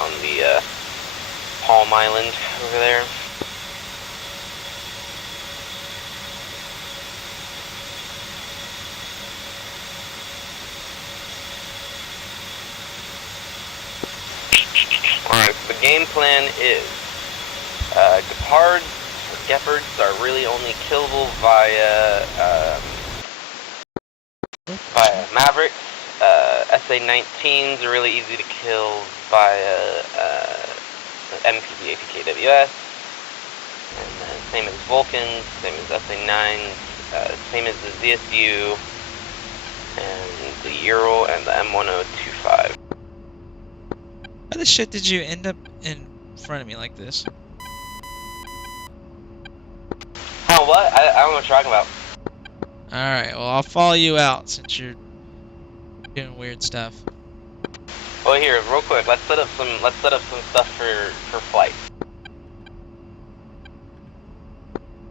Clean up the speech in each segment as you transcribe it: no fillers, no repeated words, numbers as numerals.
on the Palm Island over there. Alright, so the game plan is Gepards are really only killable via Mavericks. SA-19s are really easy to kill via MPV APK TWCS. And then same as Vulcans, same as SA-9s, same as the ZSU, and the Ural, and the M1025. How the shit did you end up in front of me like this? Oh, what? I don't know what you're talking about. Alright, well I'll follow you out since you're doing weird stuff. Well, here, real quick, let's set up some stuff for flight.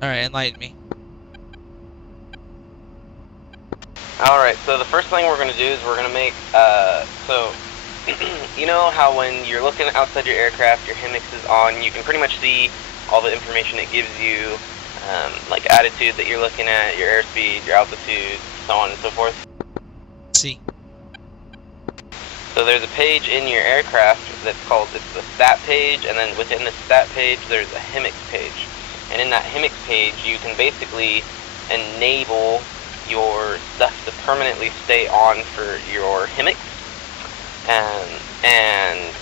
Alright, enlighten me. Alright, so the first thing we're gonna do is we're gonna make so you know how when you're looking outside your aircraft, your HIMIX is on, you can pretty much see all the information it gives you, like attitude that you're looking at, your airspeed, your altitude, so on and so forth. See. So there's a page in your aircraft that's called, it's the stat page, and then within the stat page there's a HIMIX page. And in that HIMIX page you can basically enable your stuff to permanently stay on for your HIMIX. And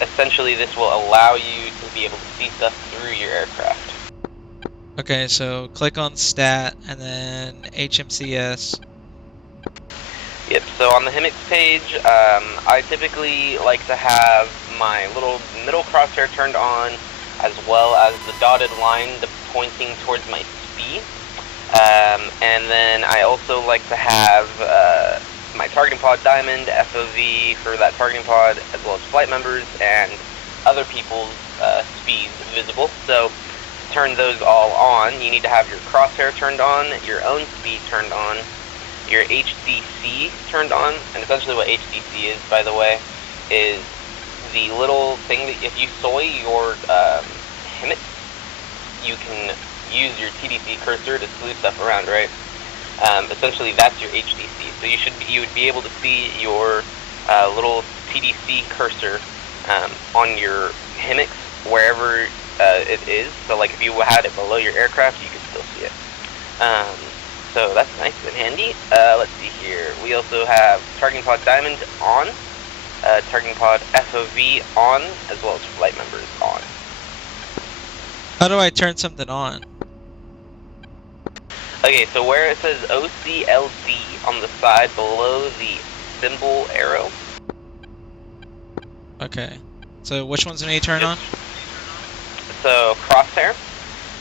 essentially this will allow you to be able to see stuff through your aircraft. Okay, so click on stat and then HMCS. Yep, so on the HIMIX page, I typically like to have my little middle crosshair turned on, as well as the dotted line pointing towards my speed. And then I also like to have my targeting pod diamond, FOV for that targeting pod, as well as flight members and other people's speeds visible. So to turn those all on, you need to have your crosshair turned on, your own speed turned on, your HDC turned on. And essentially what HDC is, by the way, is the little thing that if you soy your HIMIX, you can use your TDC cursor to slew stuff around, right? Essentially that's your HDC. So you would be able to see your little TDC cursor on your HIMIX wherever it is. So like if you had it below your aircraft, you could still see it. So that's nice and handy. Let's see here. We also have targeting pod diamond on, targeting pod FOV on, as well as flight members on. How do I turn something on? Okay, so where it says OCLD on the side below the symbol arrow. Okay. So which one's gonna turn on? So crosshair,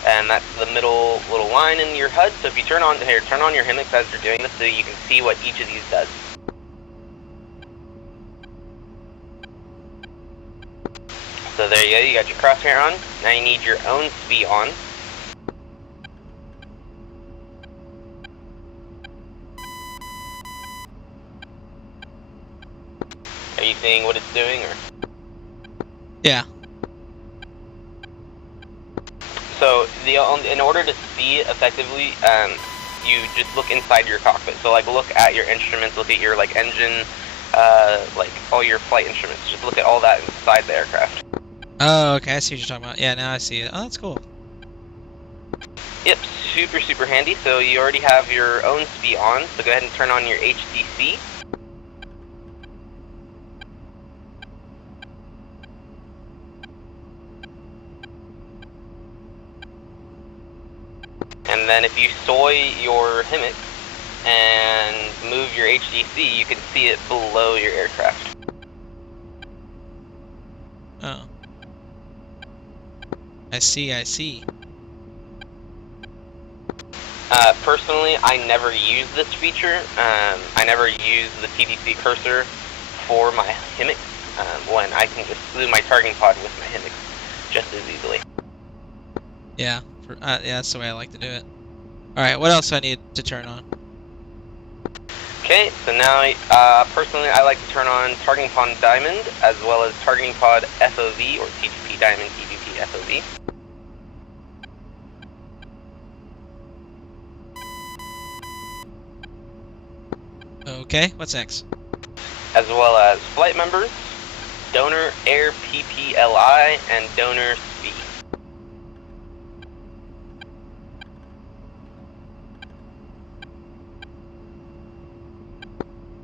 and that's the middle little line in your HUD. So if you turn on your HIMIX as you're doing this, so you can see what each of these does. So there you go. You got your crosshair on. Now you need your own SPI on. Are you seeing what it's doing, or? Yeah. So in order to see effectively, you just look inside your cockpit. So like look at your instruments, look at your like engine, like all your flight instruments. Just look at all that inside the aircraft. Oh, okay. I see what you're talking about. Yeah, now I see it. Oh, that's cool. Yep, super handy. So you already have your own SPI on. So go ahead and turn on your HDC. And then if you soy your HIMIX and move your HDC, you can see it below your aircraft. Oh. I see. Personally, I never use this feature. I never use the TDC cursor for my HIMIX when I can just slew my targeting pod with my HIMIX just as easily. Yeah, yeah, that's the way I like to do it. Alright, what else do I need to turn on? Okay, so now, personally, I like to turn on Targeting Pod Diamond, as well as Targeting Pod FOV, or TVP Diamond, TVP FOV. Okay, what's next? As well as flight members, donor air PPLI, and donor speed.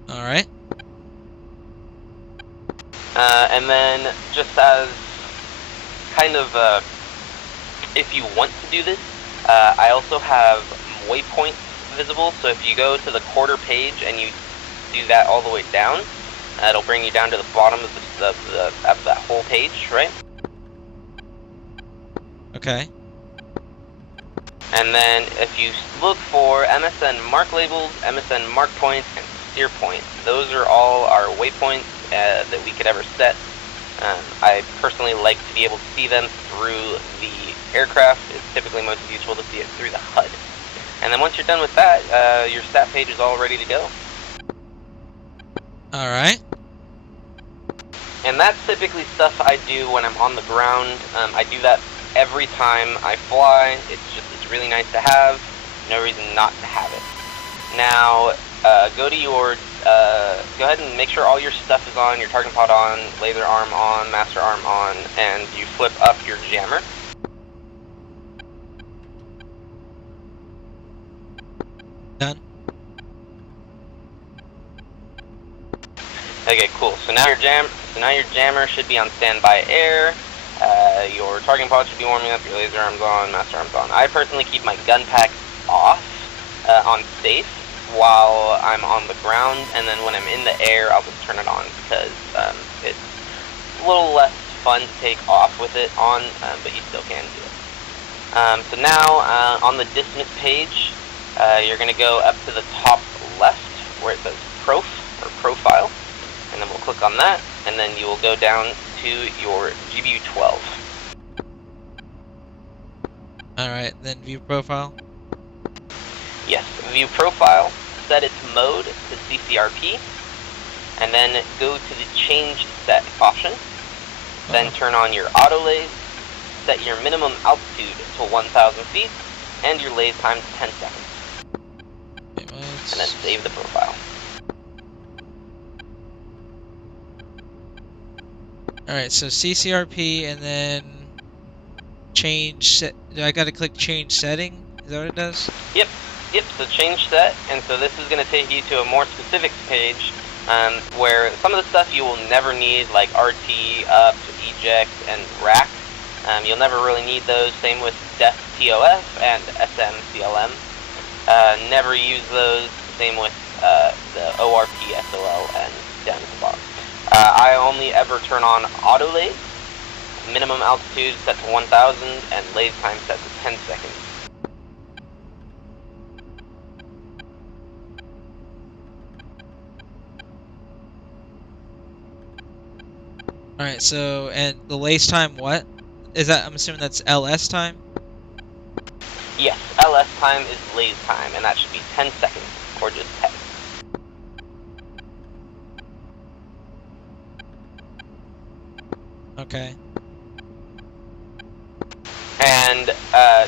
Alright. And then, just as kind of, if you want to do this, I also have waypoints visible, so if you go to the quarter page and you do that all the way down, it'll bring you down to the bottom of that whole page, right? Okay. And then if you look for MSN mark labels, MSN mark points, and steer points, those are all our waypoints that we could ever set. I personally like to be able to see them through the aircraft. It's typically most useful to see it through the HUD. And then once you're done with that, your stat page is all ready to go. Alright. And that's typically stuff I do when I'm on the ground. I do that every time I fly. It's really nice to have. No reason not to have it. Now, go ahead and make sure all your stuff is on, your target pod on, laser arm on, master arm on, and you flip up your jammer. Done. Okay, cool. So now your jammer should be on standby air. Your targeting pod should be warming up. Your laser arm's on. Master arm's on. I personally keep my gun pack off on safe while I'm on the ground, and then when I'm in the air, I'll just turn it on because it's a little less fun to take off with it on, but you still can do it. So now on the dismiss page, you're going to go up to the top left where it says Prof or Profile, and then we'll click on that, and then you will go down to your GBU 12. Alright, then view profile. Yes, view profile, set its mode to CCRP, and then go to the change set option. Then turn on your auto lathe, set your minimum altitude to 1,000 feet, and your lathe time to 10 seconds. And then save the profile. Alright, so CCRP and then change set. Do I gotta click change setting? Is that what it does? Yep, so change set, and so this is going to take you to a more specific page where some of the stuff you will never need, like RT, up, eject, and rack. You'll never really need those, same with def TOF and SM CLM. Never use those, same with the ORP SOL and down at the bottom. I only ever turn on auto lathe, minimum altitude set to 1,000, and lathe time set to 10 seconds. Alright, so, and the lathe time, what? Is that, I'm assuming that's LS time? Yes, LS time is lathe time, and that should be 10 seconds, or just 10. Okay. And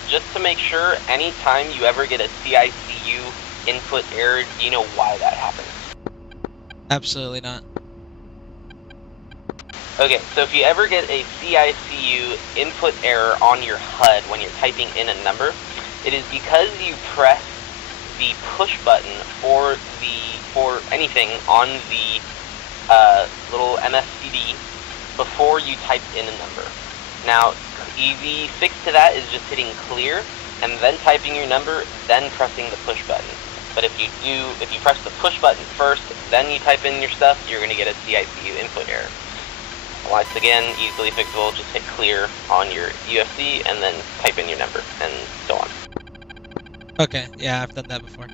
just to make sure, anytime you ever get a CICU input error, do you know why that happens? Absolutely not. Okay, so if you ever get a CICU input error on your HUD when you're typing in a number, it is because you press the push button for anything on the little MSCD before you typed in a number. Now, easy fix to that is just hitting clear and then typing your number, then pressing the push button. But if you press the push button first, then you type in your stuff, you're going to get a CICU input error. Once again, easily fixable, just hit clear on your UFC and then type in your number, and so on. Okay, yeah, I've done that before.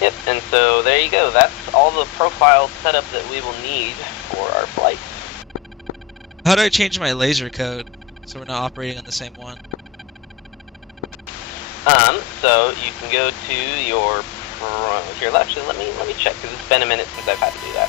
Yep, and so there you go. That's all the profile setup that we will need for our flight. How do I change my laser code so we're not operating on the same one? So you can go to your Here, actually, let me check, because it's been a minute since I've had to do that.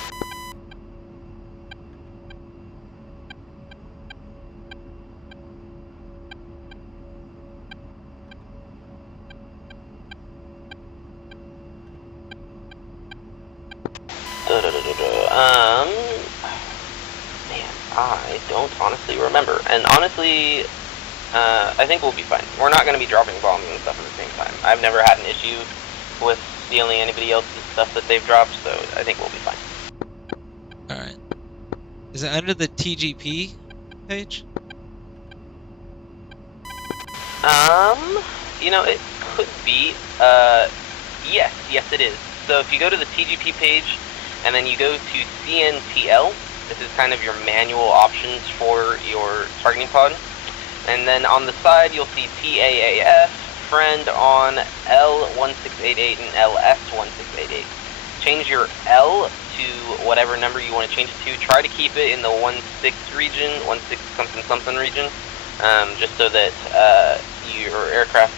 Man, I don't honestly remember. And honestly, I think we'll be fine. We're not going to be dropping bombs and stuff at the same time. I've never had an issue with stealing anybody else's stuff that they've dropped, so I think we'll be fine. Alright. Is it under the TGP page? You know, it could be. Yes it is. So if you go to the TGP page, and then you go to CNTL, this is kind of your manual options for your targeting pod. And then on the side, you'll see TAAF, friend on L1688 and LS1688. Change your L to whatever number you want to change it to. Try to keep it in the 16 region, 16 something something region, just so that your aircraft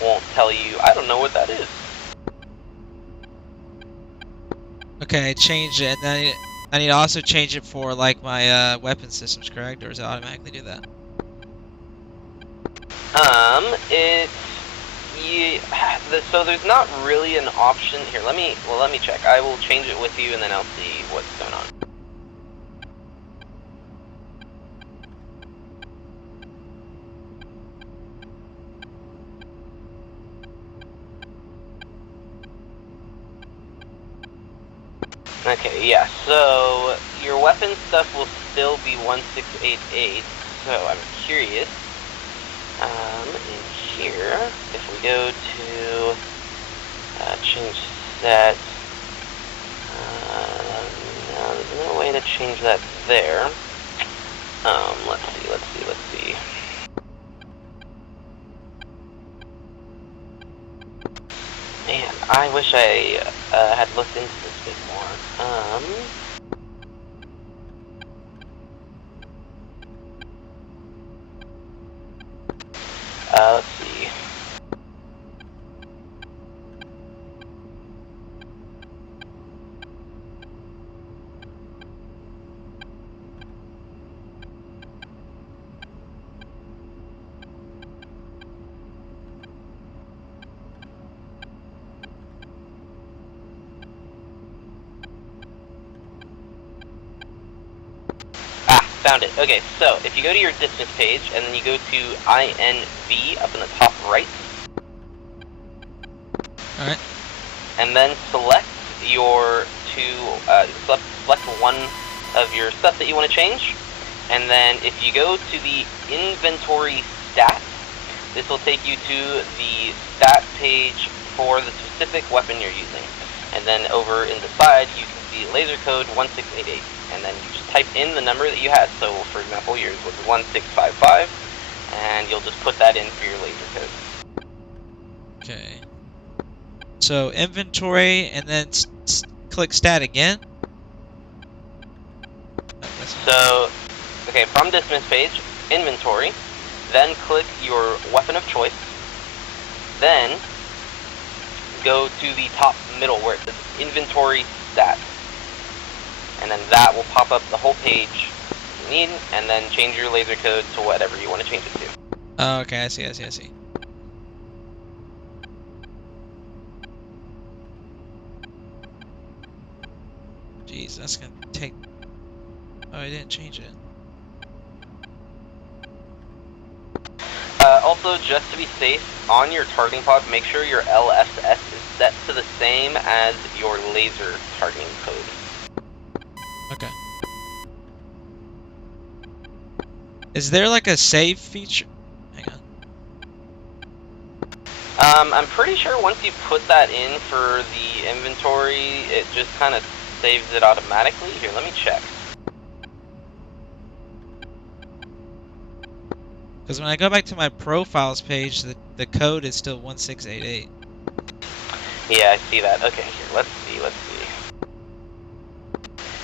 won't tell you, I don't know what that is. Okay, I changed it, and then I need to also change it for like my weapon systems, correct? Or does it automatically do that? So there's not really an option here. Let me check. I will change it with you, and then I'll see what's going on. Okay, yeah, so your weapon stuff will still be 1688, so I'm curious, in here, if we go to, change set, no, there's no way to change that there. Let's see. Man, I wish I had looked into this a bit more. Let's see. Found it. Okay, so if you go to your dismiss page and then you go to INV up in the top right. Alright. And then select your select one of your stuff that you want to change. And then if you go to the inventory stats, this will take you to the stat page for the specific weapon you're using. And then over in the side, you can see laser code 1688. And then you just type in the number that you had. So, for example, yours was 1655, and you'll just put that in for your laser code. Okay. So, inventory, and then click stat again? So, okay, from dismiss page, inventory, then click your weapon of choice, then go to the top middle where it says inventory stats. And then that will pop up the whole page you need, and then change your laser code to whatever you want to change it to. Oh, okay, I see. Jeez, that's gonna take... Oh, I didn't change it. Also, just to be safe, on your targeting pod, make sure your LSS is set to the same as your laser targeting code. Okay. Is there like a save feature? Hang on. I'm pretty sure once you put that in for the inventory, it just kind of saves it automatically. Here, let me check. Because when I go back to my profiles page, the code is still 1688. Yeah, I see that. Okay, here, let's see.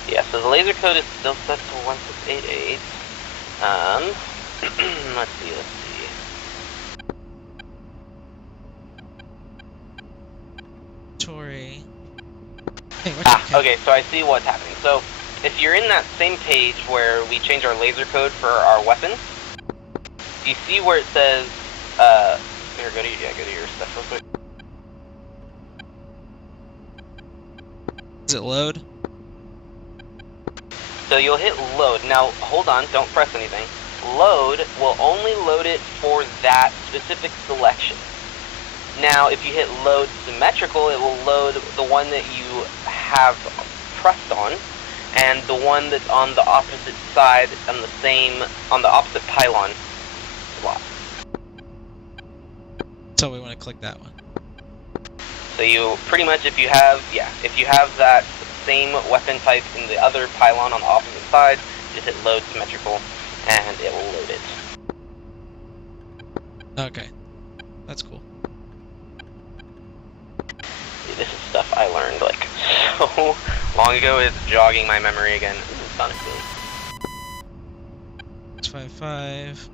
Yeah, so the laser code is still set to 1688. Let's see. 12 inventory. Hey, what's your cap? Okay, so I see what's happening. So, if you're in that same page where we change our laser code for our weapons, do you see where it says, here, go to your stuff real quick. Does it load? So you'll hit load. Now, hold on, don't press anything. Load will only load it for that specific selection. Now, if you hit load symmetrical, it will load the one that you have pressed on, and the one that's on the opposite side on the opposite pylon slot. So we want to click that one. So you pretty much, if you have that same weapon type in the other pylon on the opposite side, just hit load symmetrical, and it will load it. Okay, that's cool. This is stuff I learned like so long ago. It's jogging my memory again. Ooh, Sonic Boom. 655.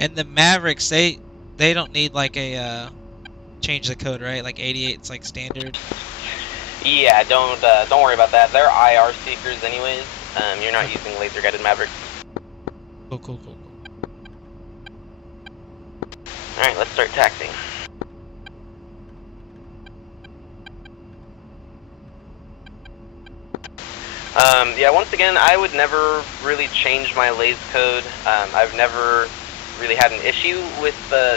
And the Mavericks, they don't need like a change the code, right? Like 88, it's like standard. Yeah, don't worry about that. They're IR seekers anyways. You're not using laser guided Mavericks. Cool. All right, let's start taxing. Yeah, once again, I would never really change my laser code. I've never really had an issue with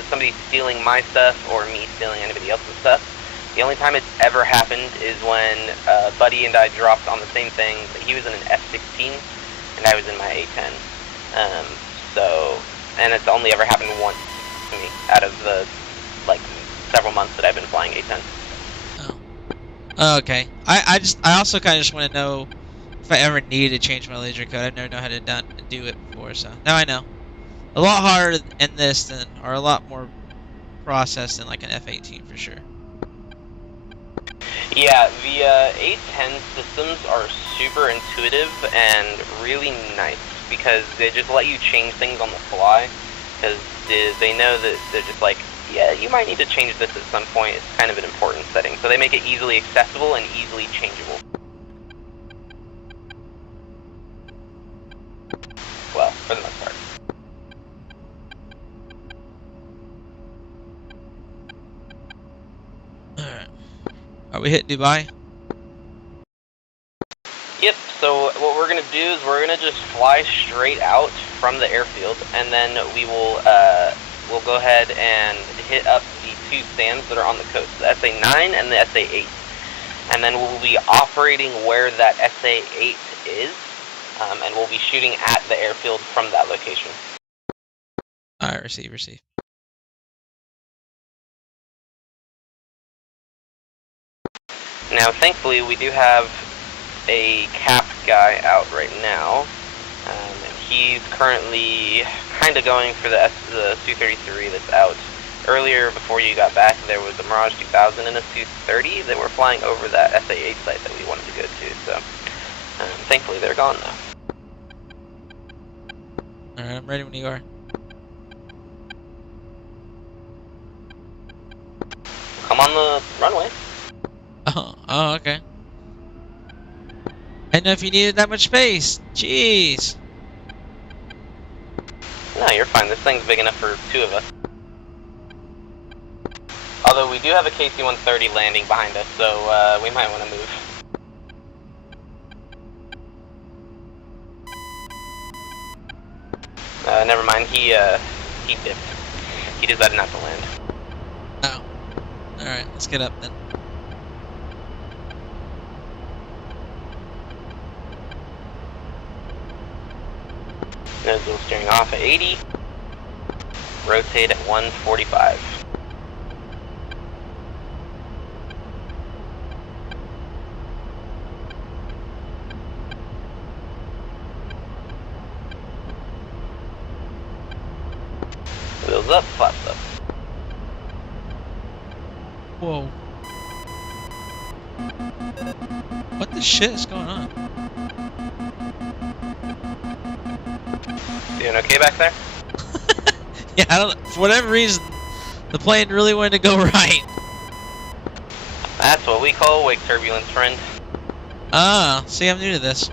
somebody stealing my stuff or me stealing anybody else's stuff. The only time it's ever happened is when Buddy and I dropped on the same thing. He was in an F-16 and I was in my A-10. And it's only ever happened once to me out of the like several months that I've been flying A-10. Oh, okay. I also kind of just want to know if I ever needed to change my laser code. I've never known how to do it before, so now I know. A lot harder in this than, or a lot more processed than like an F-18 for sure. Yeah, the A10 systems are super intuitive and really nice because they just let you change things on the fly because they know that they're just like, yeah, you might need to change this at some point. It's kind of an important setting, so they make it easily accessible and easily changeable. Well, for the most part. Alright. Are we hitting Dubai? Yep, so what we're going to do is we're going to just fly straight out from the airfield, and then we will we'll go ahead and hit up the two stands that are on the coast, the SA-9 and the SA-8. And then we'll be operating where that SA-8 is, and we'll be shooting at the airfield from that location. Alright, receive. Now, thankfully, we do have a cap guy out right now, and he's currently kind of going for the Su-33 that's out. Earlier, before you got back, there was a Mirage 2000 and a Su-30 that were flying over that SA-8 site that we wanted to go to, so thankfully they're gone now. Alright, I'm ready when you are. Come on the runway. Oh, okay. I didn't know if you needed that much space. Jeez. No, you're fine. This thing's big enough for two of us. Although we do have a KC-130 landing behind us, so we might want to move. Never mind. He dipped. He decided not to land. Oh. Alright, let's get up then. Nose wheel steering off at 80. Rotate at 145. Wheels up, flaps up. Whoa. What the shit is going on? Doing okay back there? Yeah, I don't, for whatever reason, the plane really wanted to go right. That's what we call wake turbulence, friend. Ah, see, I'm new to this.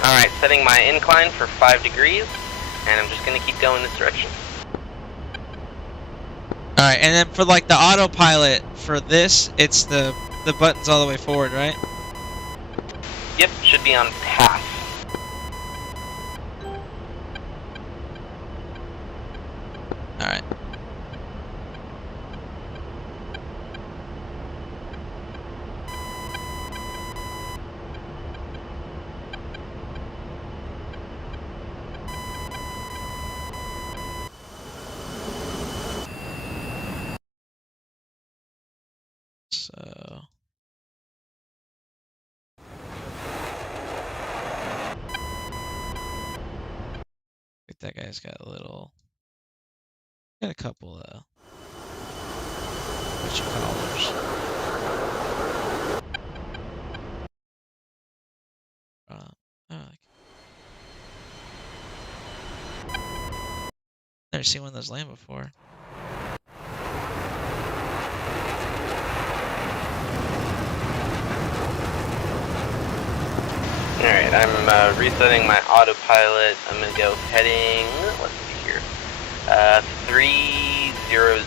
Alright, setting my incline for 5 degrees, and I'm just gonna keep going this direction. Alright, and then for like the autopilot for this, it's the buttons all the way forward, right? Yep, should be on pass. Alright. So that guy's got a little, got a couple what you call never seen one of those land before. Alright, I'm resetting my autopilot. I'm gonna go heading, let's see here, 300.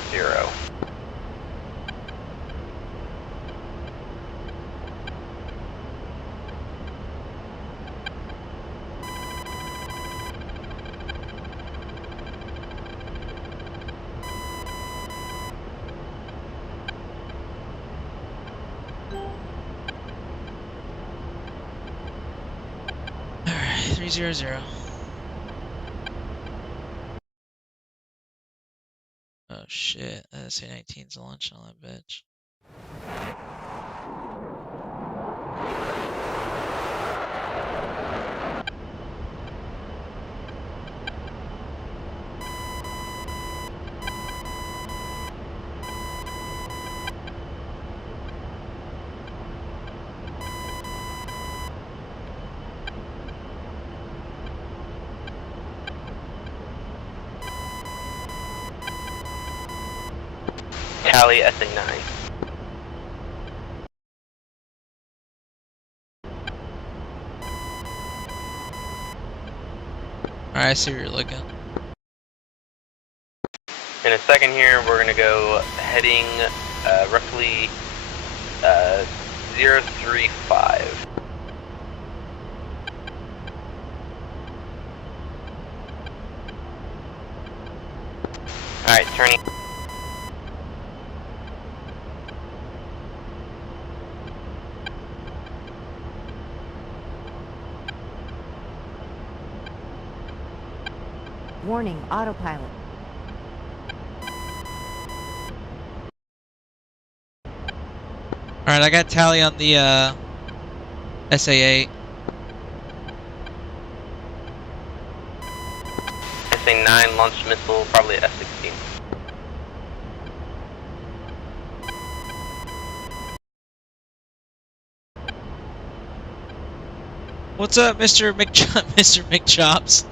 Alright, 300. Oh shit, that's A-19's launch on that bitch. Tally SA9. Alright, I see where you're looking. In a second here, we're gonna go heading roughly 035. Alright, turning. Warning, autopilot. Alright, I got tally on the SA8. SA9 launch missile, probably F-16. What's up, Mr. Mr. McChops?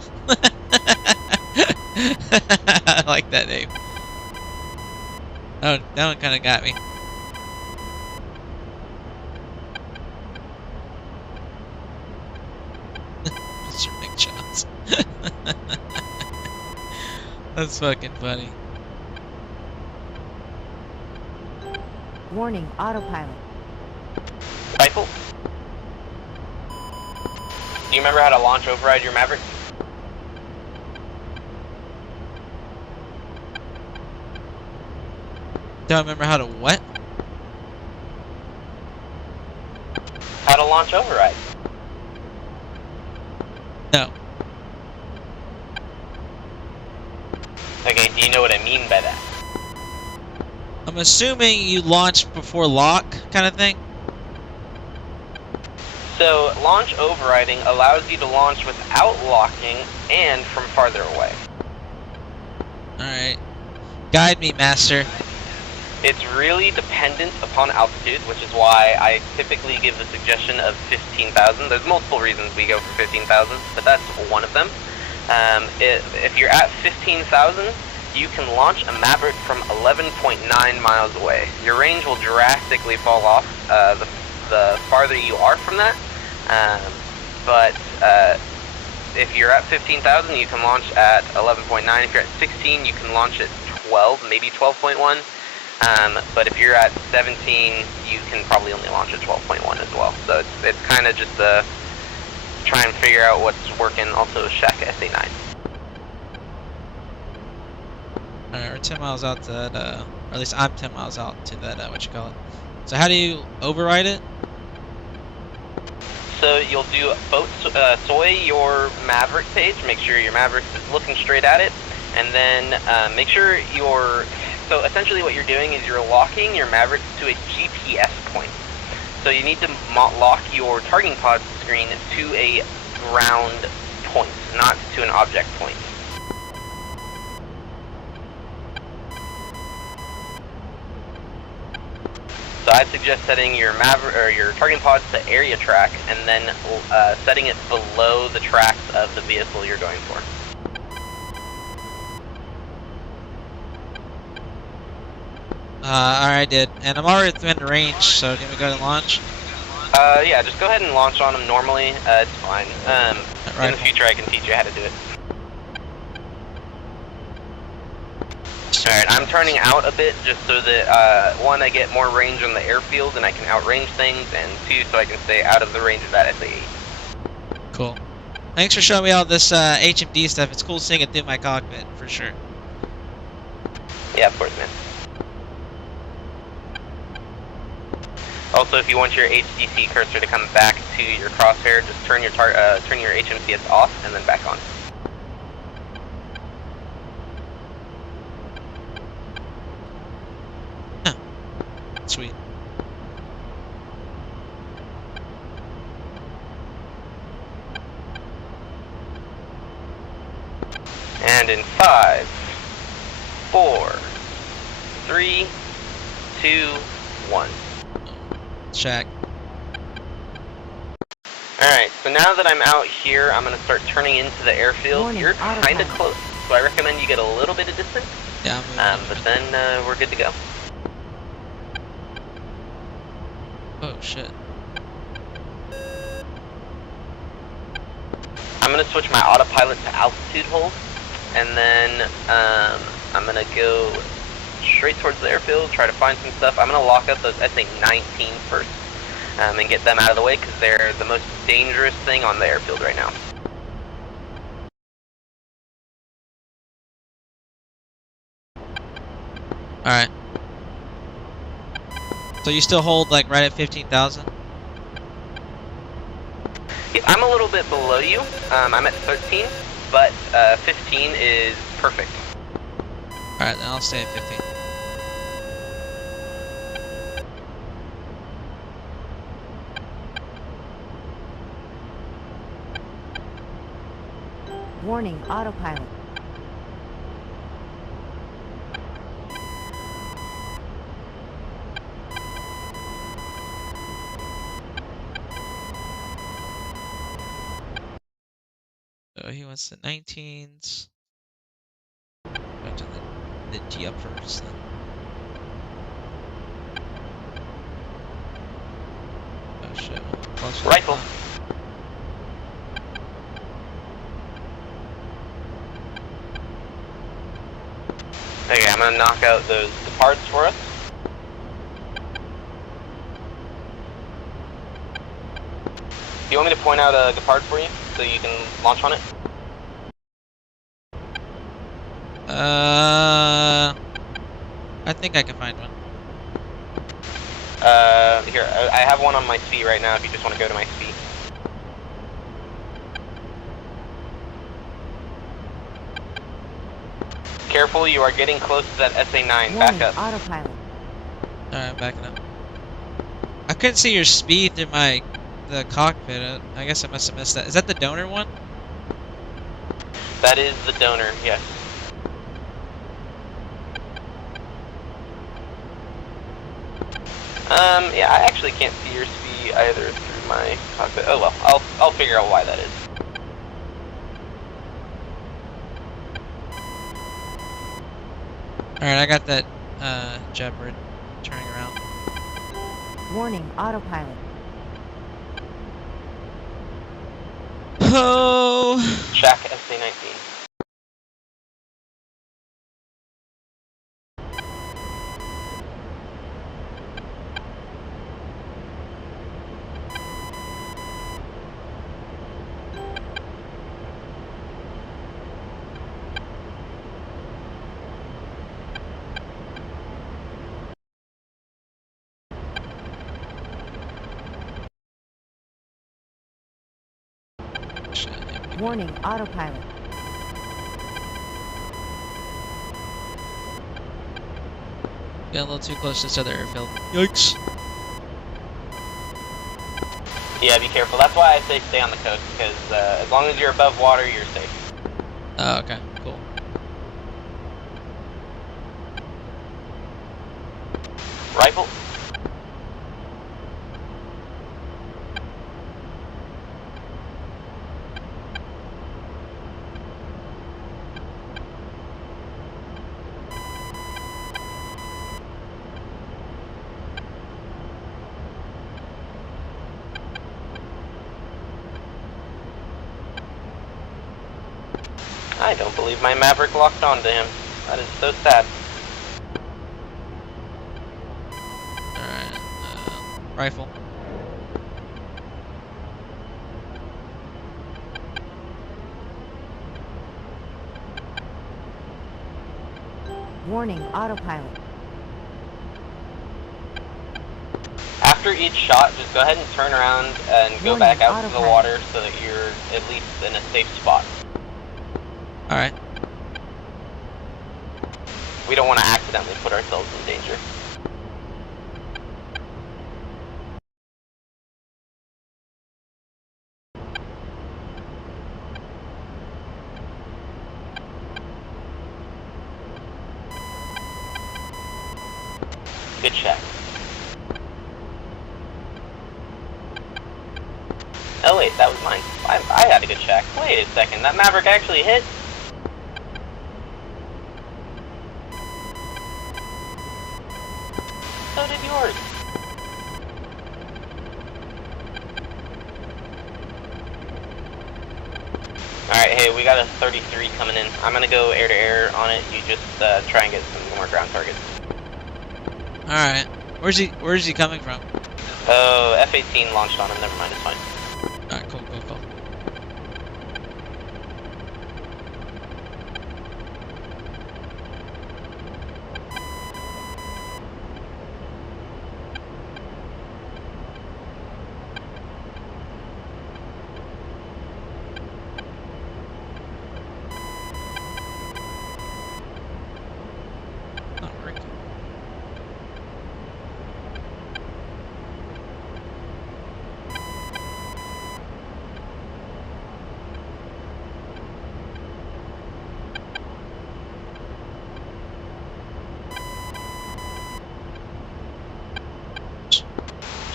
I like that name. Oh, that one kind of got me. Mr. McChops. That's fucking funny. Warning, autopilot. Rifle? Do you remember how to launch override your Maverick? Do I remember how to what? How to launch override. No. Okay, do you know what I mean by that? I'm assuming you launch before lock, kind of thing? So, launch overriding allows you to launch without locking and from farther away. Alright. Guide me, master. It's really dependent upon altitude, which is why I typically give the suggestion of 15,000. There's multiple reasons we go for 15,000, but that's one of them. If you're at 15,000, you can launch a Maverick from 11.9 miles away. Your range will drastically fall off the farther you are from that, but if you're at 15,000, you can launch at 11.9. If you're at 16, you can launch at 12, maybe 12.1. But if you're at 17, you can probably only launch at 12.1 as well. So it's kind of just try and figure out what's working. Also, Shack SA9. Alright, we're 10 miles out to that, or at least I'm 10 miles out to that, what you call it. So how do you override it? So you'll do boat soy your Maverick page, make sure your Maverick is looking straight at it, and then make sure so essentially what you're doing is you're locking your Maverick to a GPS point. So you need to lock your targeting pod screen to a ground point, not to an object point. So I'd suggest setting your Maverick or your targeting pods to area track, and then setting it below the tracks of the vehicle you're going for. Alright, I did. And I'm already within range, so can we go ahead and launch? Yeah, just go ahead and launch on them normally. It's fine. In the future, I can teach you how to do it. Alright, I'm turning out a bit just so that, one, I get more range on the airfield and I can outrange things, and two, so I can stay out of the range of that SA-8. Cool. Thanks for showing me all this HMD stuff. It's cool seeing it through my cockpit, for sure. Yeah, of course, man. Also, if you want your HTC cursor to come back to your crosshair, just turn your HMCS off and then back on. Sweet. And in 5, 4, 3, 2, 1. Check. Alright, so now that I'm out here, I'm going to start turning into the airfield. You're kind of close, so I recommend you get a little bit of distance. Yeah, but then we're good to go. Oh shit. I'm going to switch my autopilot to altitude hold, and then I'm going to go straight towards the airfield, try to find some stuff. I'm going to lock up those SA-19 first, and get them out of the way, because they're the most dangerous thing on the airfield right now. Alright. So you still hold like right at 15,000? Yeah, I'm a little bit below you. I'm at 13, but 15 is perfect. Alright, then I'll stay at 15. Warning, autopilot. So he wants the 19s. Go to the G up first then. Oh shit. Close Rifle. Okay, I'm gonna knock out those parts for us. Do you want me to point out a Gepard for you so you can launch on it? I think I can find one. Here, I have one on my SPI right now if you just want to go to my SPI. Careful, you are getting close to that SA-9. Back up. Autopilot. Alright, I'm backing up. I couldn't see your speed through the cockpit. I guess I must have missed that. Is that the donor one? That is the donor, yes. Yeah, I actually can't see your SPI either through my cockpit. Oh well, I'll figure out why that is. Alright, I got that Jeopard turning around. Warning, autopilot. Oh! Shack SC-19. Warning, autopilot. Getting a little too close to this other airfield. Yikes! Yeah, be careful. That's why I say stay on the coast, because as long as you're above water, you're safe. Oh, okay, cool. Rifle. I don't believe my Maverick locked onto him. That is so sad. Alright, rifle. Warning, autopilot. After each shot, just go ahead and turn around and go Warning, back out to the autopilot. water so that you're at least in a safe spot. Alright. We don't want to accidentally put ourselves in danger. Good check. Oh wait, that was mine. I had a good check. Wait a second, that Maverick actually hit? So did yours. Alright, hey, we got a 33 coming in. I'm gonna go air to air on it. You just try and get some more ground targets. Alright. Where's he coming from? Oh, F-18 launched on him. Never mind, it's fine. Alright, cool.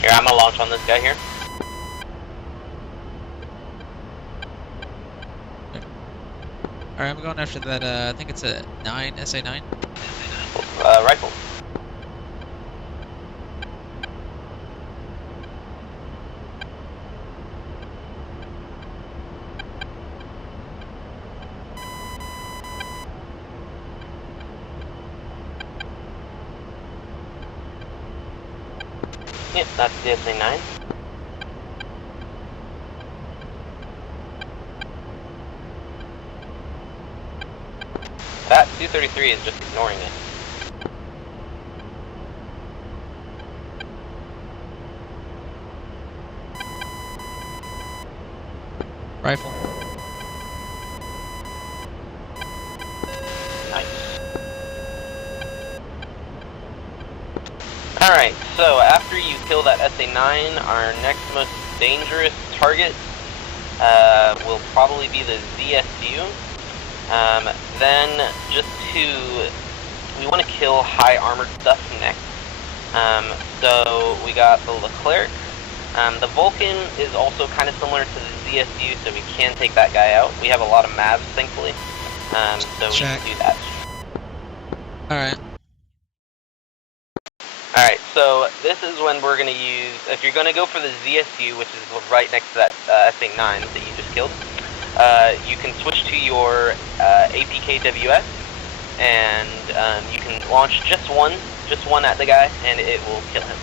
Here, I'm gonna launch on this guy here. Alright, I'm going after that, I think it's a 9, SA-9. Rifle. Yep, that's the SA-9. That 233 is just ignoring it. Rifle. Nice. Alright, so after you kill that SA-9, our next most dangerous target will probably be the ZSU. Then we want to kill high armored stuff next. So we got the Leclerc. The Vulcan is also kind of similar to the ZSU, so we can take that guy out. We have a lot of Mavs, thankfully, so we can do that. Alright. Alright, so this is when we're going to use, if you're going to go for the ZSU, which is right next to that S-9 that you just killed, you can switch to your APKWS, and you can launch just one at the guy, and it will kill him.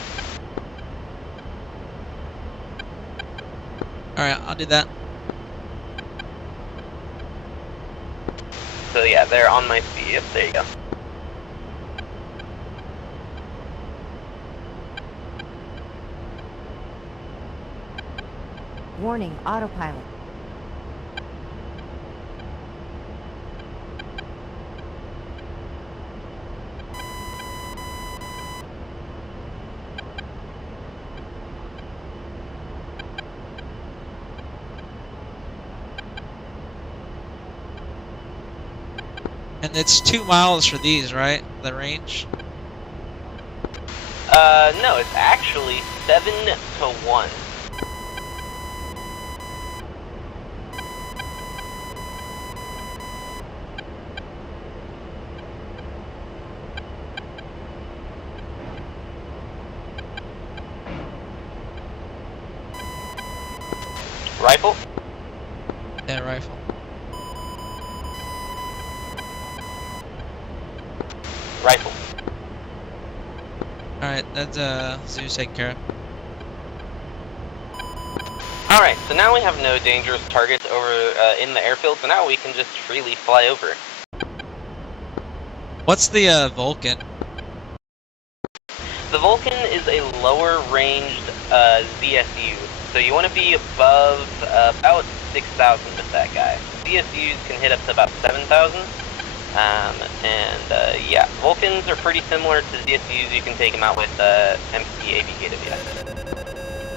Alright, I'll do that. So yeah, they're on my speed. Yep, there you go. Warning, autopilot. And it's 2 miles for these, right? The range? No, it's actually 7 to 1. Rifle? Yeah, rifle. Rifle. Alright, that's Zeus taken care of. Alright, so now we have no dangerous targets over in the airfield, so now we can just freely fly over. What's the Vulcan? The Vulcan is a lower ranged ZSU, so you want to be above about 6,000 with that guy. ZSUs can hit up to about 7,000, yeah, Vulcans are pretty similar to ZSUs. You can take them out with MC APKWS.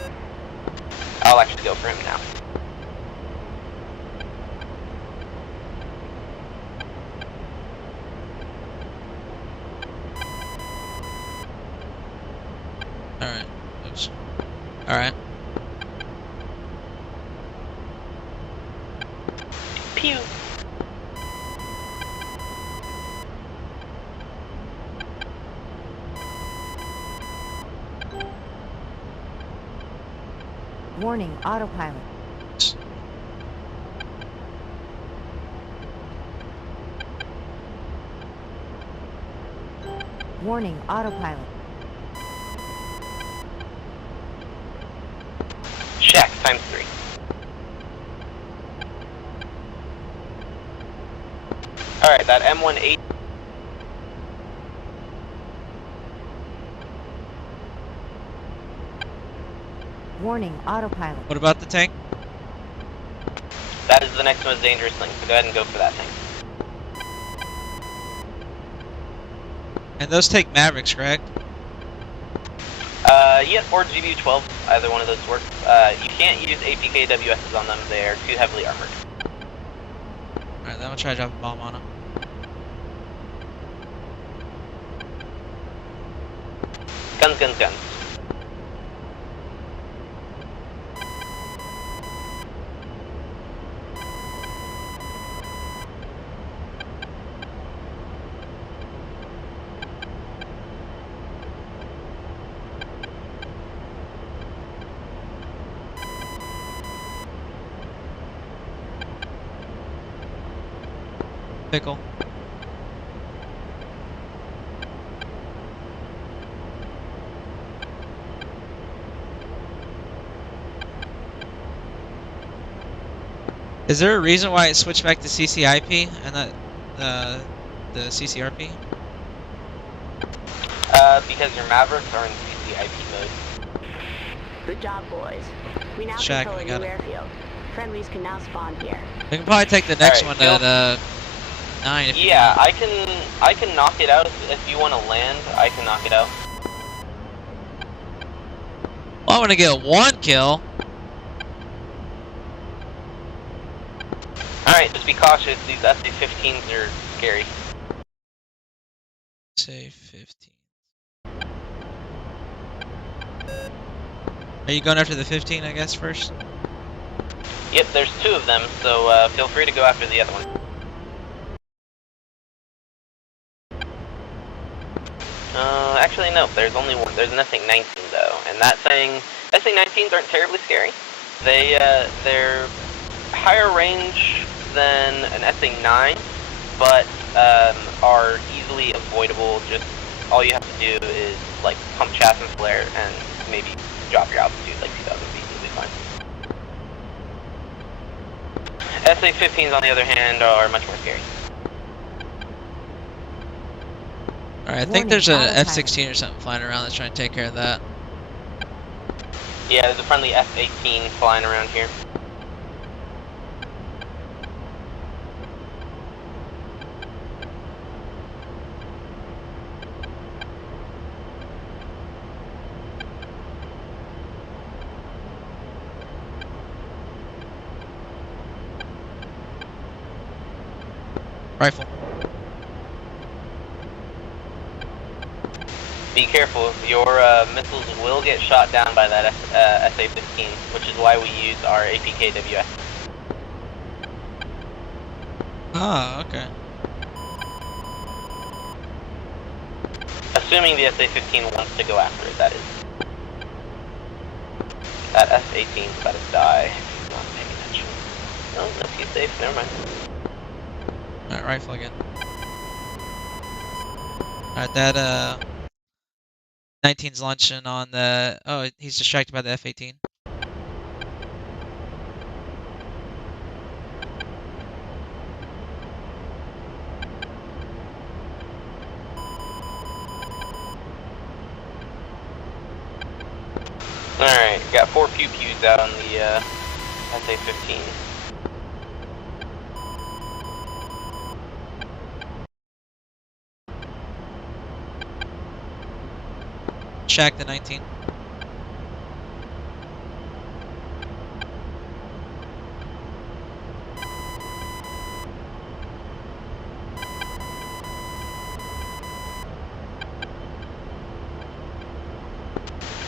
I'll actually go for him now. Alright. Oops. Alright. Pew! Warning, autopilot. Warning, autopilot. Shack times 3. Alright, that M18. Warning, autopilot. What about the tank? That is the next most dangerous thing, so go ahead and go for that thing. And those take Mavericks, correct? Yep, or GBU-12, either one of those works. You can't use APKWSs on them, they're too heavily armored. Alright, then I'm gonna try to drop a bomb on them. Guns, guns, guns. Pickle. Is there a reason why it switched back to CCIP and not the CCRP? Because your Mavericks are in CCIP mode. Good job, boys. We now Shack, control a we got new it. airfield. Friendlies can now spawn here. We can probably take the next Alright, one at 9 if you Yeah, want. I can knock it out if you want to land. I can knock it out. Well, I want to get 1 kill. Alright, just be cautious. These SA-15s are scary. Say 15. Are you going after the 15, I guess, first? Yep, there's 2 of them, so feel free to go after the other one. Actually, no. There's only one. There's an S-19 though, and that thing. S-19s aren't terribly scary. They're higher range than an S-9, but are easily avoidable. Just all you have to do is like pump chaff and flare, and maybe drop your altitude like 2,000 feet. You'll be fine. SA-15s, on the other hand, are much more scary. Alright, I think there's a F-16 or something flying around that's trying to take care of that. Yeah, there's a friendly F-18 flying around here. Rifle. Be careful, your missiles will get shot down by that SA-15, which is why we use our APKWS. Oh, okay. Assuming the SA-15 wants to go after it, that is. That F-18 is about to die. He's not paying attention. Oh, no, he's safe, never mind. Alright, rifle again. Alright, that 19's launching on the... Oh, he's distracted by the F-18. Alright, got 4 pew-pews out on the SA-15. Shack the 19.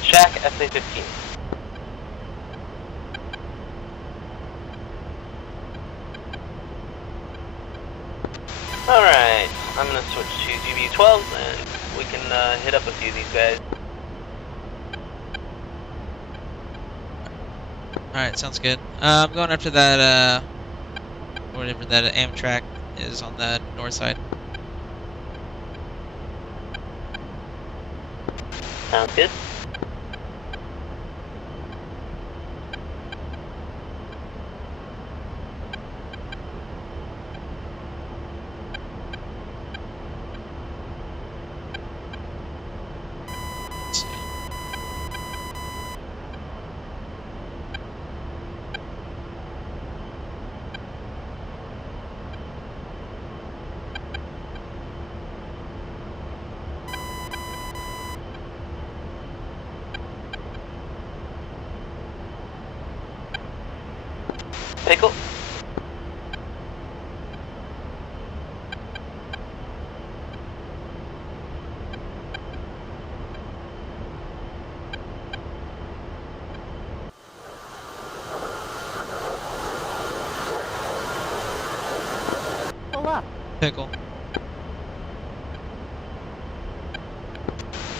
Shack SA-15. Alright, I'm gonna switch to GBU-12 and we can hit up a few of these guys. Alright, sounds good. I'm going after that, whatever that Amtrak is on the north side. Sounds good. Let's see. Pickle. Pull up. Pickle.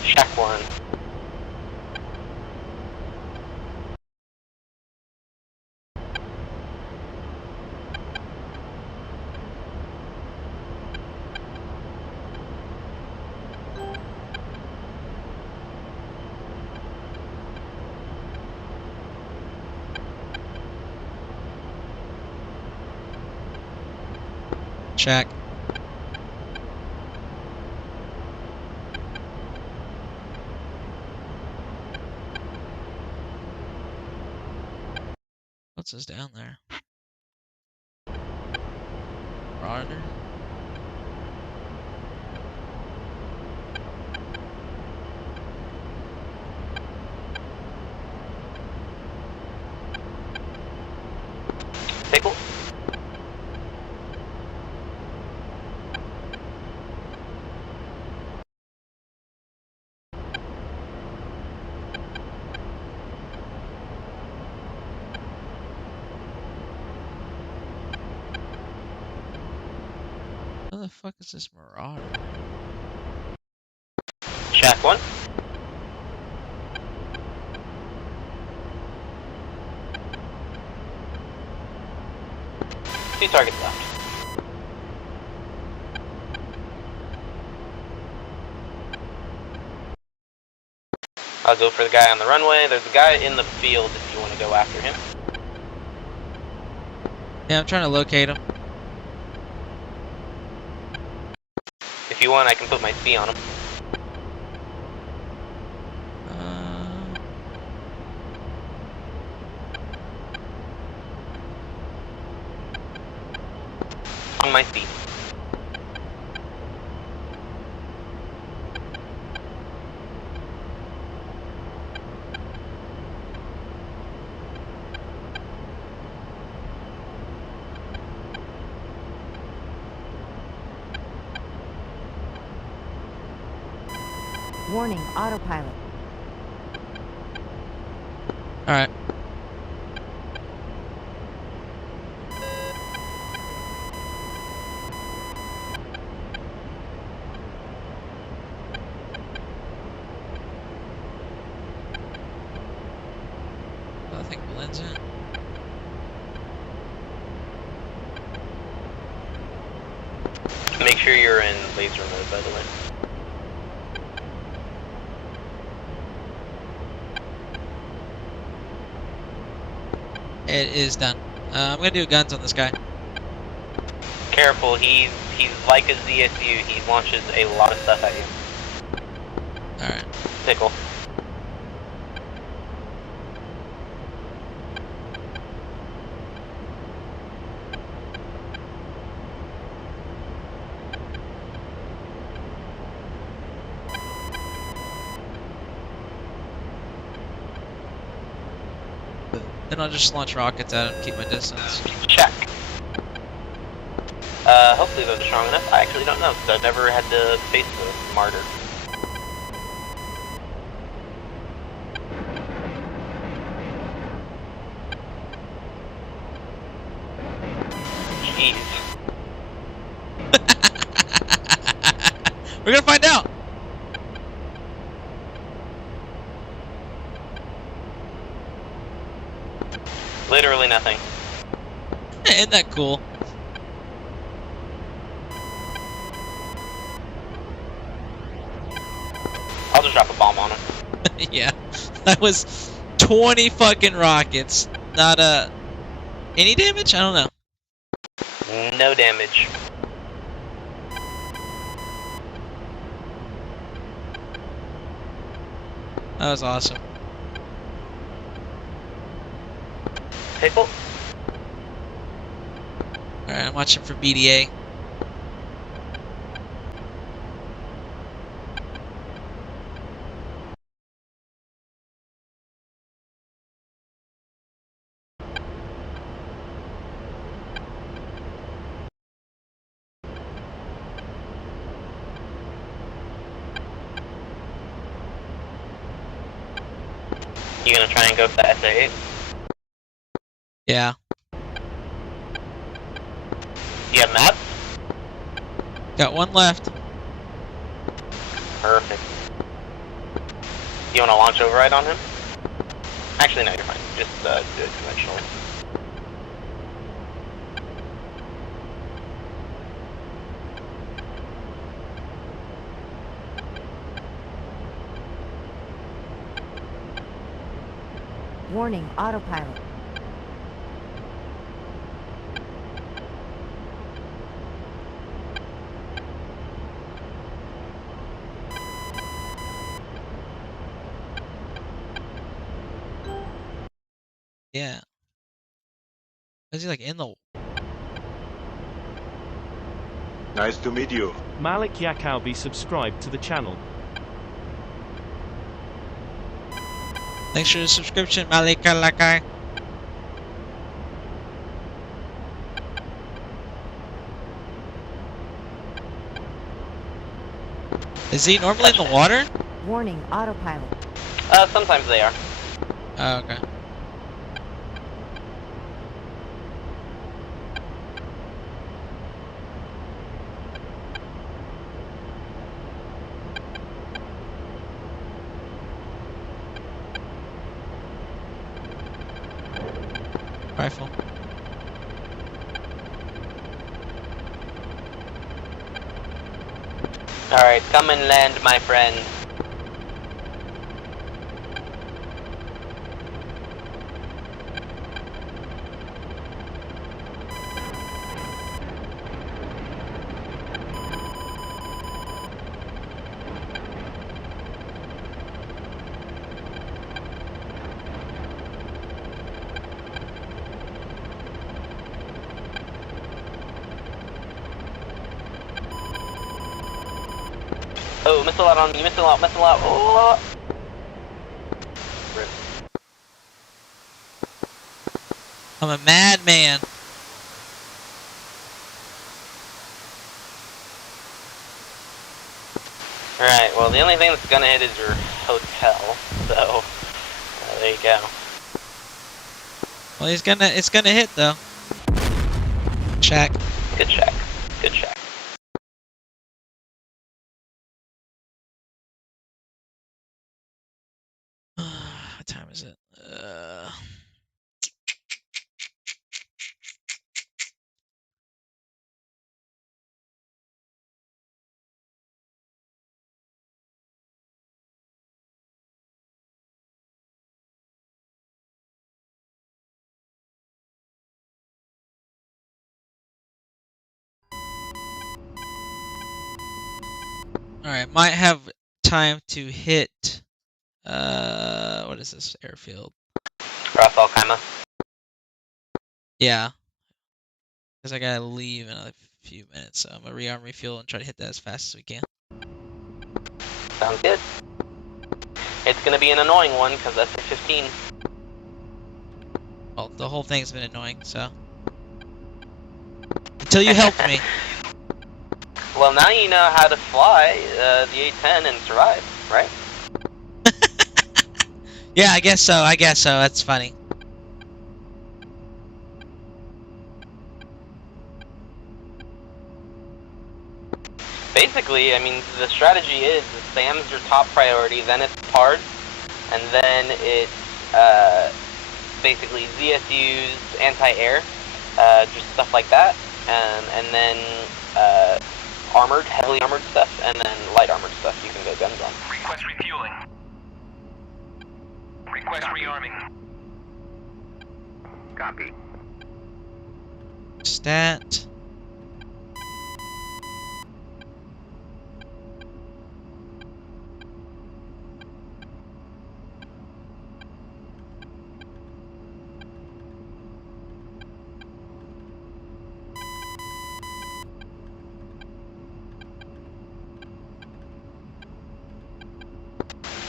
Shack 1. Shack. What's this down there? Marauder? Pickle. What the fuck is this Marauder? Check one. Two targets left. I'll go for the guy on the runway. There's a guy in the field if you want to go after him. Yeah, I'm trying to locate him. If you want, I can put my C on him. On my C. Warning, autopilot. Alright. I think blends in. Make sure you're in laser mode, by the way. It is done. I'm gonna do guns on this guy. Careful, he's like a ZSU. He launches a lot of stuff at you. Alright. Pickle. Then I'll just launch rockets at him and keep my distance. Check. Hopefully those are strong enough. I actually don't know, because I've never had to face the martyr. Jeez. We're gonna find out! Literally nothing. Isn't that cool? I'll just drop a bomb on him. Yeah. That was 20 fucking rockets. Not any damage? I don't know. No damage. That was awesome. Pickle? Alright, I'm watching for BDA. You gonna try and go for the SA-8? Yeah. You have maps? Got one left. Perfect. You wanna launch override on him? Actually, no, you're fine. Just do it conventionally. Warning, autopilot. Yeah. Is he like in the... Nice to meet you. Malik Yakalbi subscribed to the channel. Thanks for the subscription, Malika Lakai. Is he normally in the water? Warning, autopilot. Sometimes they are. Oh, okay. rifle. Alright, come and land, my friend. Oh, missile out on me, missile out, oh! Rip. I'm a madman. Alright, well the only thing that's gonna hit is your hotel, so there you go. Well, it's gonna hit though. Shack. Good check, good check. What time is it? Alright, might have time to hit, what is this, airfield? Cross Alkima. Yeah. Because I gotta leave in a few minutes, so I'm gonna rearm, refuel, and try to hit that as fast as we can. Sounds good. It's gonna be an annoying one, because that's a 15. Well, the whole thing's been annoying, so. Until you helped me. Well, now you know how to fly the A-10 and survive, right? Yeah, I guess so, that's funny. Basically, I mean, the strategy is SAM's your top priority, then it's parts, and then it's basically ZSU's anti-air, just stuff like that, and then armored, heavily armored stuff, and then light armored stuff you can go guns on. Request refueling. Request rearming. Copy. Stat.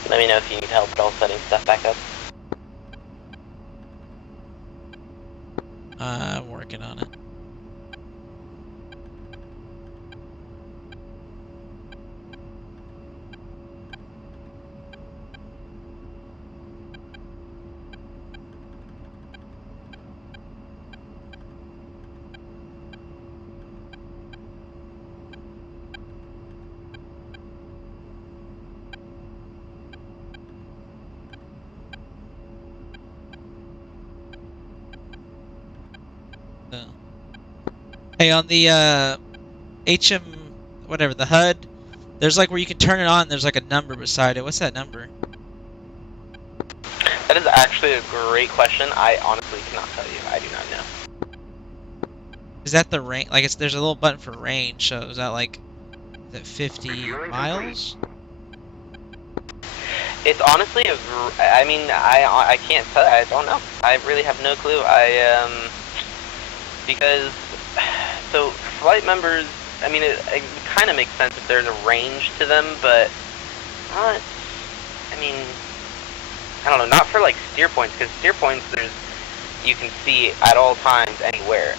Let me know if you need help at all setting stuff back up. I'm working on it. Hey, on the whatever, the HUD, there's like where you can turn it on, there's like a number beside it. What's that number? That is actually a great question. I honestly cannot tell you. I do not know. Is that the range? Like, there's a little button for range, so is that like, is it 50 miles? It's honestly I mean, I can't tell. I don't know. I really have no clue. Because, so flight members, I mean, it kind of makes sense if there's a range to them, but not, I mean, I don't know, not for like steer points, because steer points, you can see at all times anywhere.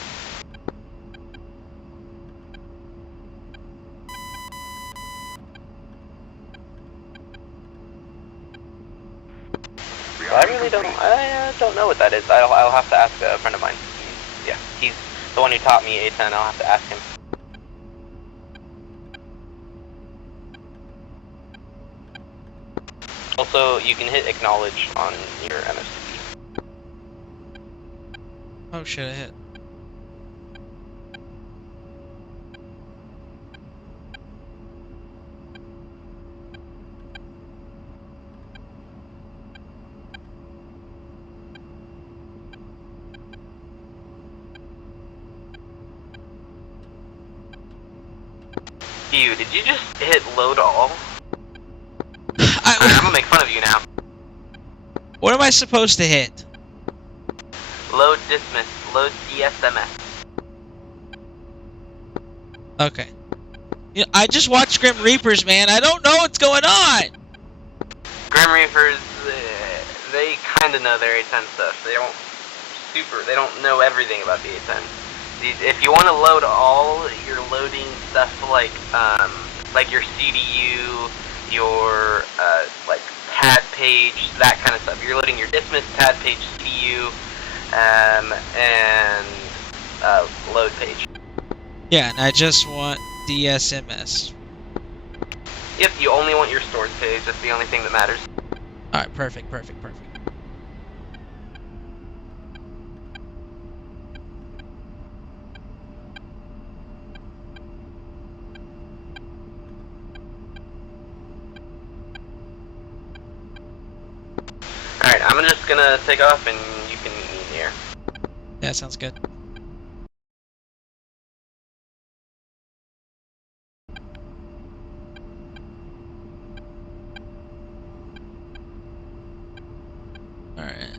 I really don't know what that is. I'll have to ask a friend of mine. Yeah, he's the one who taught me A10. I'll have to ask him. Also, you can hit acknowledge on your MFC. Oh shit, I hit. Did you just hit load all? I'm gonna make fun of you now. What am I supposed to hit? Load dismiss. Load DSMS. Okay. You know, I just watched Grim Reapers, man. I don't know what's going on. Grim Reapers, they kind of know their A10 stuff. They don't know everything about the A10. If you want to load all, you're loading stuff like your CDU, your like pad page, that kind of stuff. You're loading your dismiss, pad page, CDU, and load page. Yeah, and I just want DSMS. Yep, you only want your storage page. That's the only thing that matters. Alright, perfect, perfect, perfect. Alright, I'm just gonna take off and you can meet me in the air. Yeah, sounds good. Alright.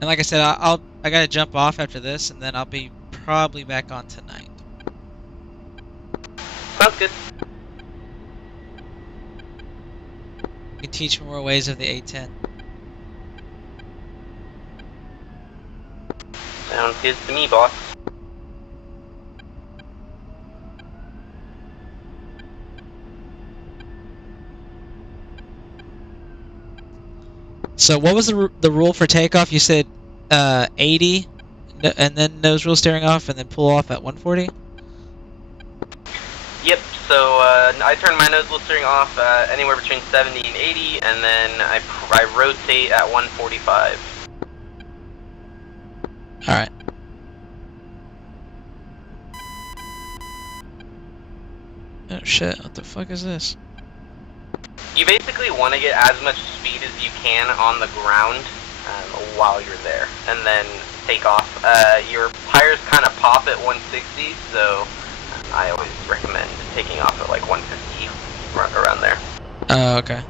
And like I said, I gotta jump off after this, and then I'll be probably back on tonight. Sounds good. You can teach me more ways of the A10. Sounds good to me, boss. So what was the rule for takeoff? You said 80, and then nose wheel steering off, and then pull off at 140? Yep, so I turn my nose wheel steering off anywhere between 70 and 80, and then I rotate at 145. Alright. Oh shit, what the fuck is this? You basically want to get as much speed as you can on the ground while you're there, and then take off. Your tires kind of pop at 160, so I always recommend taking off at like 150, around there. Oh, okay.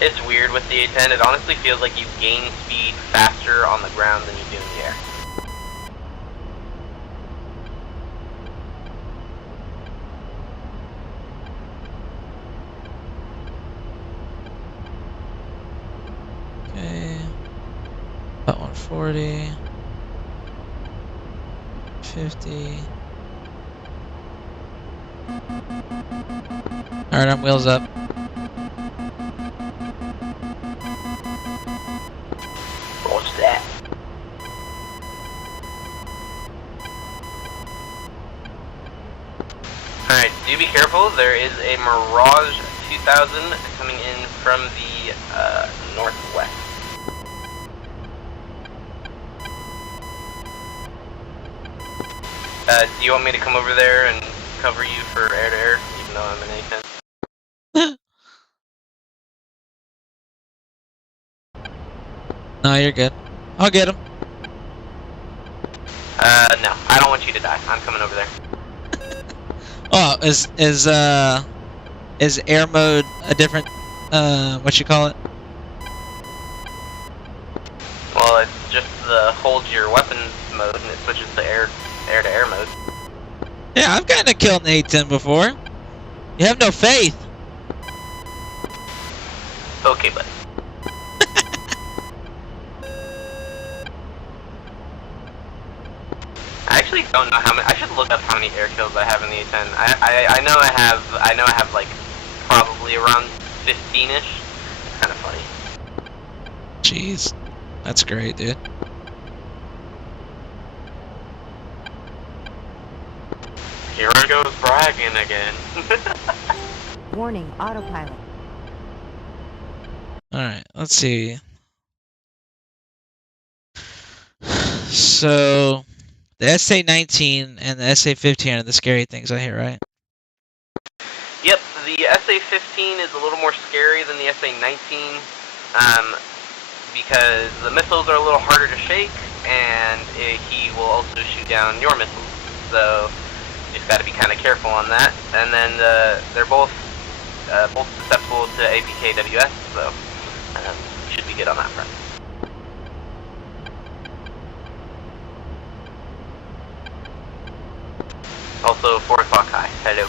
It's weird with the A10, it honestly feels like you gain speed faster on the ground than you do in the air. Okay. About 140. 50. Alright, I'm wheels up. What's that? Alright, do be careful. There is a Mirage 2000 coming in from the northwest. Do you want me to come over there and cover you for air-to-air, even though I'm an A10? No, you're good. I'll get him. No, I don't want you to die. I'm coming over there. Oh, is air mode a different what you call it? Well, it's just the hold your weapons mode, and it switches to air-to-air mode. Yeah, I've gotten a kill in the A10 before. You have no faith. Okay, buddy. I actually don't know how many. I should look up how many air kills I have in the A10. I know I have like probably around 15ish. It's kind of funny. Jeez, that's great, dude. Here I goes bragging again. Warning, autopilot. Alright, let's see. So, the SA-19 and the SA-15 are the scary things I hear, right? Yep, the SA-15 is a little more scary than the SA-19 because the missiles are a little harder to shake, and he will also shoot down your missiles. So you just got to be kind of careful on that. And then they're both susceptible to APKWS, so should be good on that front. Also, 4 o'clock high. Hello.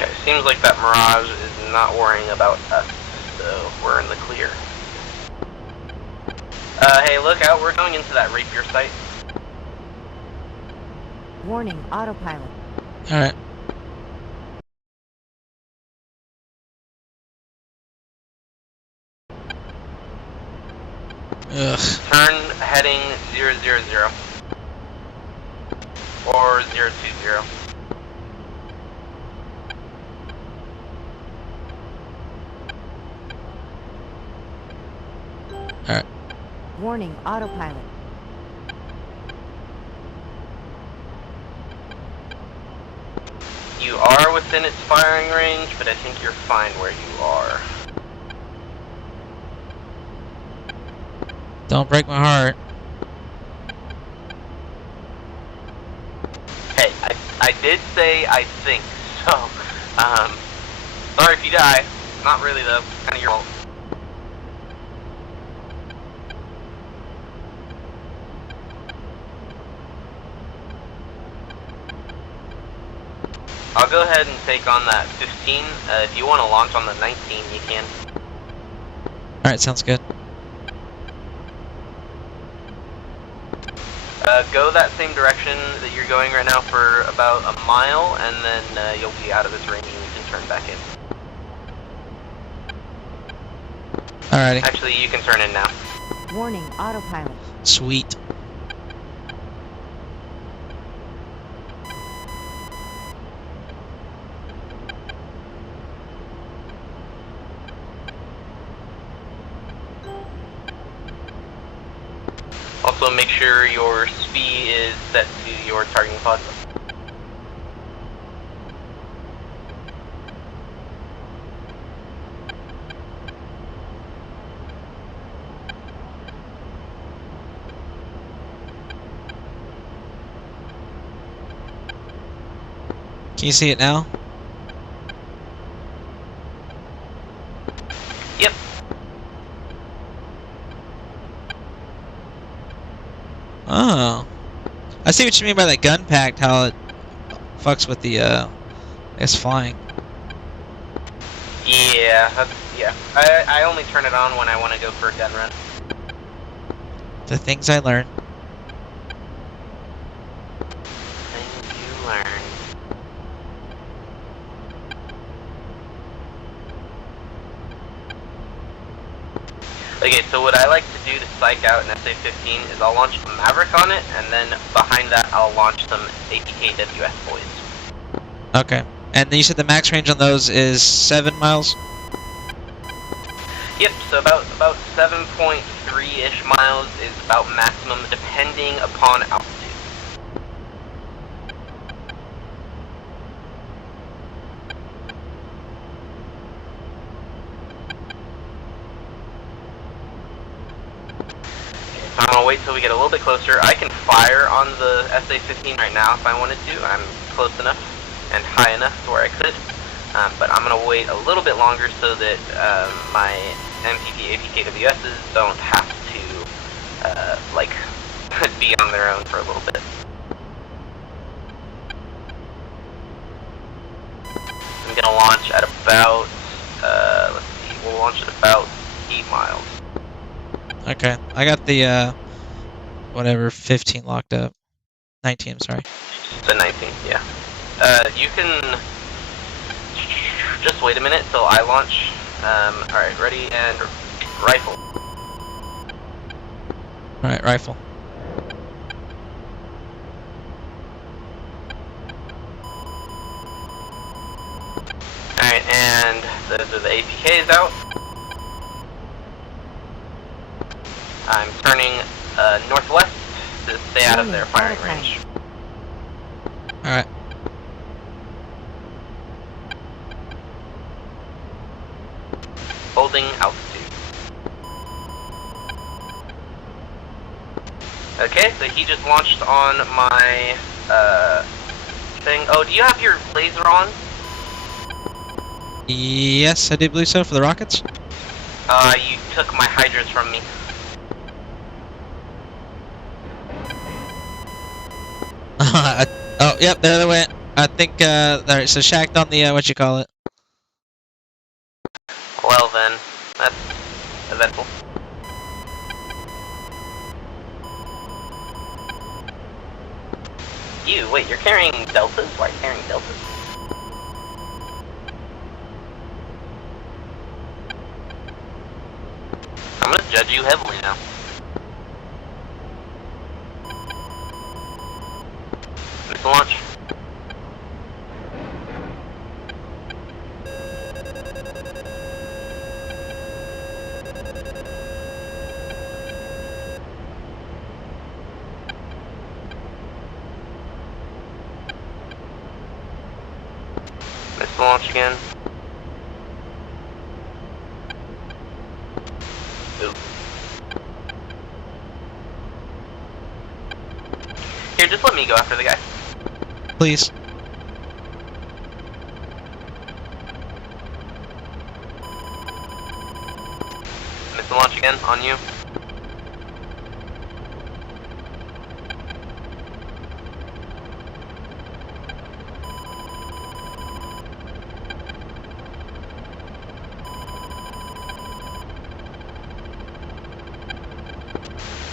Okay, seems like that Mirage is not worrying about us, so we're in the clear. Hey, look out, we're going into that rapier site. Warning, autopilot. Alright. Ugh. Turn heading 000. Or 020. Alright. Warning, autopilot. You are within its firing range, but I think you're fine where you are. Don't break my heart. Hey, I did say I think, so, sorry if you die. Not really though, kind of your fault. I'll go ahead and take on that 15. If you want to launch on the 19, you can. Alright, sounds good. Go that same direction that you're going right now for about a mile, and then you'll be out of this range and you can turn back in. Alrighty. Actually, you can turn in now. Warning, autopilot. Sweet. Also, make sure your SPI is set to your targeting pod. Can you see it now? Yep. Oh. I see what you mean by that gun packed, how it fucks with the, I guess, flying. Yeah, yeah. I only turn it on when I want to go for a gun run. The things I learned. Things you learn. Okay, so what I like to do to psych out an SA-15 is I'll launch a Maverick on it, and then behind that I'll launch some APKWS boys. Okay. And then you said the max range on those is 7 miles? Yep, so about 7.3-ish miles is about maximum, depending upon altitude. So I'm going to wait till we get a little bit closer. I can fire on the SA-15 right now if I wanted to. I'm close enough and high enough to where I could. But I'm going to wait a little bit longer so that my MPP APKWSs don't have to, like, be on their own for a little bit. I'm going to launch at about launch at about 8 miles. Okay, I got the whatever 15 locked up. 19, I'm sorry. The 19, yeah. You can just wait a minute till I launch. Alright, ready and rifle. Alright, rifle. Alright, and those are the APKs out. I'm turning northwest to stay out of their firing range. Alright. Holding altitude. Okay, so he just launched on my thing. Oh, do you have your laser on? Yes, I do believe so, for the rockets. You took my hydras from me. Oh, yep, there they went. I think, alright, so shacked on the, what you call it. Well then, that's eventful. Wait, you're carrying deltas? Why are you carrying deltas? I'm gonna judge you heavily now. Missile launch. Missile launch again. Ooh. Here, just let me go after the guy. Please. Missile launch again, on you.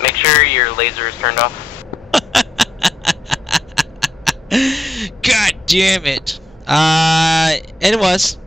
Make sure your laser is turned off. God damn it. It was.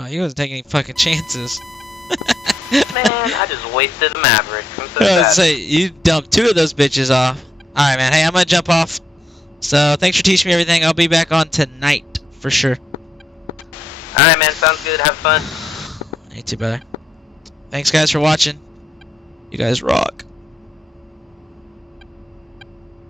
Oh, you wasn't taking any fucking chances. Man, I just wasted a Maverick. I'm so I sad. was say, you dumped 2 of those bitches off. Alright, man. Hey, I'm gonna jump off. So, thanks for teaching me everything. I'll be back on tonight, for sure. Alright, man. Sounds good. Have fun. You too, brother. Thanks, guys, for watching. You guys rock.